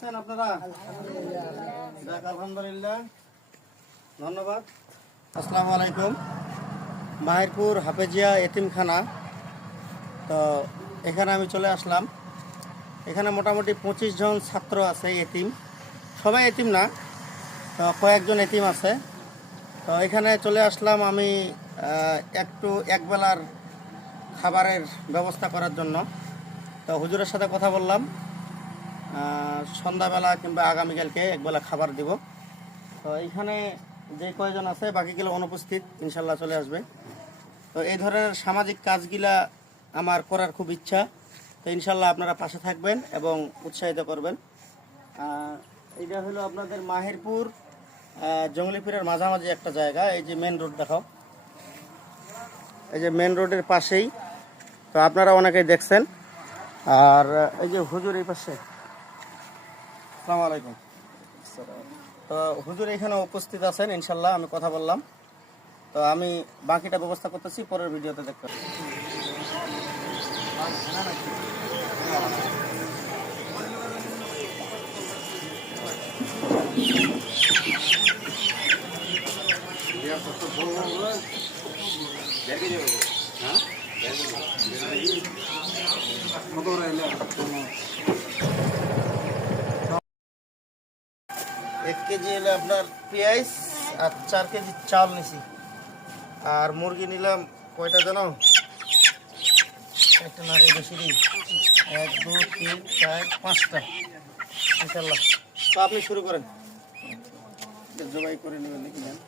আছেন আপনারা? আলহামদুলিল্লাহ, ধন্যবাদ। আসসালামু আলাইকুম। মাহেরপুর হাফেজিয়া এতিমখানা, তো এখানে আমি চলে আসলাম। এখানে মোটামুটি 25 জন ছাত্র আছে এতিম, সবাই এতিম না, তো কয়েকজন এতিম আছে। তো এখানে চলে আসলাম আমি একটু একবেলার খাবারের ব্যবস্থা করার জন্য। তো হুজুরের সাথে কথা বললাম, সন্ধ্যাবেলা কিংবা আগামীকালকে একবেলা খাবার দিব। তো এইখানে যে কয়জন আছে বাকিগুলো অনুপস্থিত, ইনশাল্লাহ চলে আসবে। তো এই ধরনের সামাজিক কাজগুলা আমার করার খুব ইচ্ছা। তো ইনশাল্লাহ আপনারা পাশে থাকবেন এবং উৎসাহিত করবেন। এইটা হলো আপনাদের মাহেরপুর জঙ্গলিপুরের মাঝামাঝি একটা জায়গা। এই যে মেন রোড দেখাও, এই যে মেন রোডের পাশেই। তো আপনারা অনেকেই দেখছেন। আর এই যে হুজুর এই পাশে। আসসালামু আলাইকুম। তো হুজুর এখানে উপস্থিত আছেন, ইনশাল্লাহ আমি কথা বললাম। তো আমি বাকিটা ব্যবস্থা করতেছি, পরের ভিডিওতে দেখতে পাচ্ছি। এক কেজি হলো আপনার পেঁয়াজ আর 4 কেজি চাল নিছি। আর মুরগি নিলাম কয়টা জানো? একটা নারী বেশি দিই, 1 2 3 4 5টা ইনশাল্লাহ। তো আপনি শুরু করেন, জবাই করে নেবেন নাকি? নেন